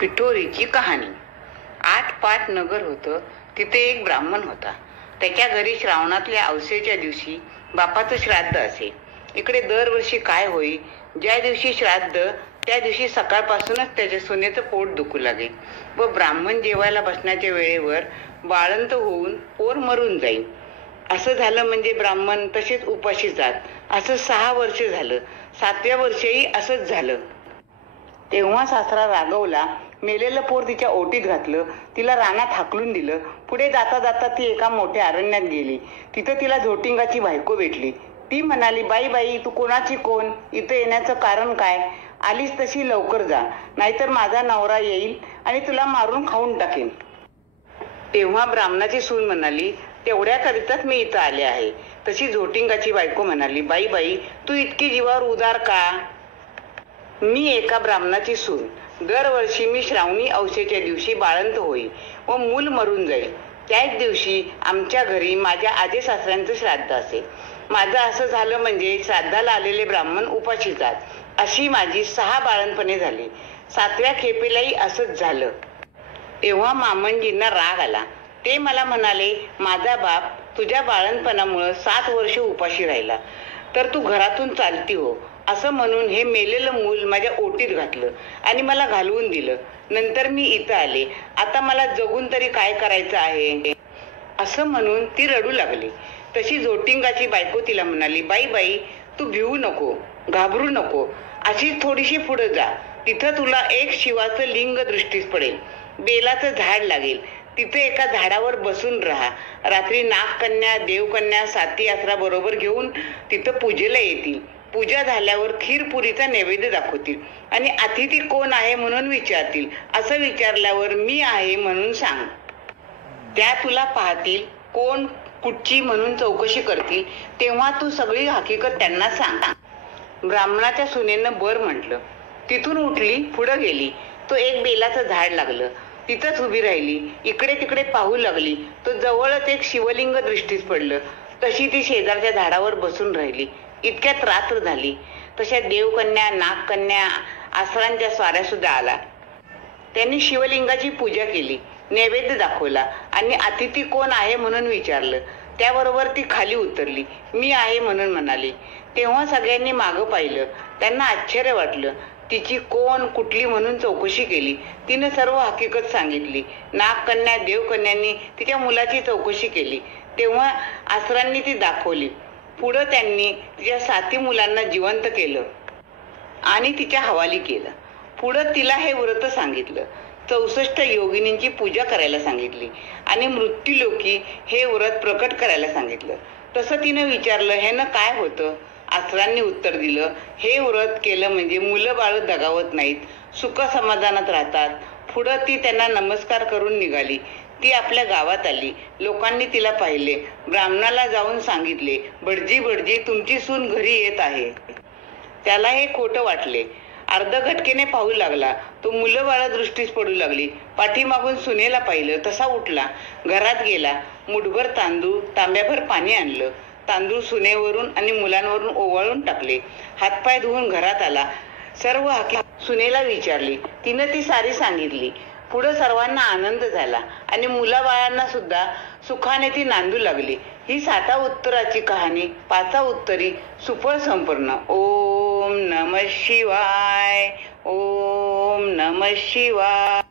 पिठोरीची कहाणी। 8-5 नगर होतं, तिथे एक ब्राह्मण होता। त्याच्या घरी श्रावणातल्या अवसेच्या दिवशी बापाचं श्राद्ध असे। इकडे दरवर्षी काय होई, ज्या दिवशी श्राद्ध त्या दिवशी सकाळपासूनच त्याच्या सुनेचं पोट दुखू लागे व ब्राह्मण जेवायला बसण्याच्या वेळेवर बाळंत होऊन पोर मरून जाईल। असं झालं म्हणजे ब्राह्मण तसेच उपाशी जात। असं 6 वर्ष झालं। 7व्या वर्षीही असंच झालं। तेव्हा सासरा रागवला, मेलेलं पोर तिच्या ओटीत घातलं, तिला रानात हाकलून दिलं। पुढे जाता जाता ती एका मोठ्या अरण्यात गेली। तिथं तिला झोटिंगाची बायको भेटली। ती म्हणाली, बाई बाई, तू कोणाची कोण? इथं येण्याचं कारण काय? आलीस तशी लवकर जा, नाहीतर माझा नवरा येईल आणि तुला मारून खाऊन टाकेन। तेव्हा ब्राह्मणाची सून म्हणाली, तेवढ्याकरिताच मी इथं आले आहे। तशी झोटिंगाची बायको म्हणाली, बाई बाई, तू इतकी जीवावर उदार का? मी एका ब्राह्मणाची सून। दरवर्षी मी श्रावणी अवसेच्या दिवशी बाळंत होई व मूल मरून जाईल। त्याच दिवशी आमच्या घरी माझ्या आजे सासऱ्यांचं श्राद्ध असे। माझं असं झालं म्हणजे श्राद्धाला आलेले ब्राह्मण उपाशी जात। अशी माझी 6 बाळंतपणे झाली। 7व्या खेपेलाही असंच झालं। तेव्हा मामंजींना राग आला। ते मला म्हणाले, माझा बाप तुझ्या बाळंतपणामुळं 7 वर्ष उपाशी राहिला, तर तू घरातून चालती हो। असं म्हणून हे मेलेलं मूल माझ्या ओटीत घातलं आणि मला घालवून दिलं। नंतर मी इथं आले। आता मला जगून तरी काय करायचं आहे? असं म्हणून ती रडू लागली। तशी झोटिंगाची बायको तिला म्हणाली, बाई बाई, तू भिवू नको, घाबरू नको, अशीच थोडीशी पुढे जा। तिथं तुला एक शिवाचं लिंग दृष्टीस पडेल। बेलाचं झाड लागेल, तिथे एका झाडावर बसून राहा। रात्री नागकन्या, देवकन्या, साती आसरा बरोबर घेऊन तिथं पूजेला येतील। पूजा झाल्यावर खीरपुरीचा नैवेद्य दाखवतील आणि अतिथी कोण आहे म्हणून विचारतील। असं विचारल्यावर मी आहे म्हणून सांग। त्या तुला पाहतील, कोण कुठची म्हणून चौकशी करतील। तेव्हा तू सगळी हकीकत त्यांना सांग। ब्राह्मणाच्या सुनेनं बर म्हटलं। तिथून उठली, पुढे गेली। तो एक बेलाचं झाड लागलं, तिथंच उभी राहिली। इकडे तिकडे पाहू लागली, तो जवळच एक शिवलिंग दृष्टीस पडलं। तशी ती शेजारच्या झाडावर बसून राहिली। इतक्यात रात्र झाली। तशा देवकन्या, नागकन्या, आसरांच्या स्वाऱ्या सुद्धा आला। त्यांनी शिवलिंगाची पूजा केली, नैवेद्य दाखवला आणि अतिथी कोण आहे म्हणून विचारलं। त्याबरोबर ती खाली उतरली, मी आहे म्हणून म्हणाली। तेव्हा सगळ्यांनी मागं पाहिलं। त्यांना आश्चर्य वाटलं। तिची कोण कुठली म्हणून चौकशी केली। तिनं सर्व हकीकत सांगितली। नागकन्या, देवकन्यांनी तिच्या मुलाची चौकशी केली। तेव्हा आसरांनी ती दाखवली। पुढं त्यांनी तिच्या 7 मुलांना जिवंत केलं आणि तिच्या हवाली केलं। पुढं तिला हे व्रत सांगितलं। 64 योगिनींची पूजा करायला सांगितली आणि मृत्यूलोकी हे व्रत प्रकट करायला सांगितलं। तसं तिनं विचारलं, ह्यानं काय होतं? आसरांनी उत्तर दिलं, हे व्रत केलं म्हणजे मुलं बाळ दगावत नाहीत, सुख समाधानात राहतात। पुढं ती त्यांना नमस्कार करून निघाली। ती आपल्या गावात आली। लोकांनी तिला पाहिले। ब्राह्मणाला जाऊन सांगितले, भटजी भटजी, तुमची सून घरी येत आहे। त्याला हे खोटं वाटले। अर्धघटकेने पाहू लागला। तो मुलं बाळ दृष्टीस पडू लागली। पाठीमागून सुनेला पाहिलं। तसा उठला, घरात गेला। मुठभर तांदूळ, तांब्याभर पाणी आणलं। तांदूळ सुनेवरून आणि मुलांवरून ओवाळून टाकले। हातपाय धुवून घरात आला। सर्व हकीकत सुनेला विचारली। तिनं ती सारी सांगितली। पुढं सर्वांना आनंद झाला आणि मुलाबाळांना सुद्धा सुखाने ती नांदू लागली। ही 7 उत्तराची कहाणी 5 उत्तरी सुफळ संपूर्ण। ओम नमः शिवाय, ओम नमः शिवाय।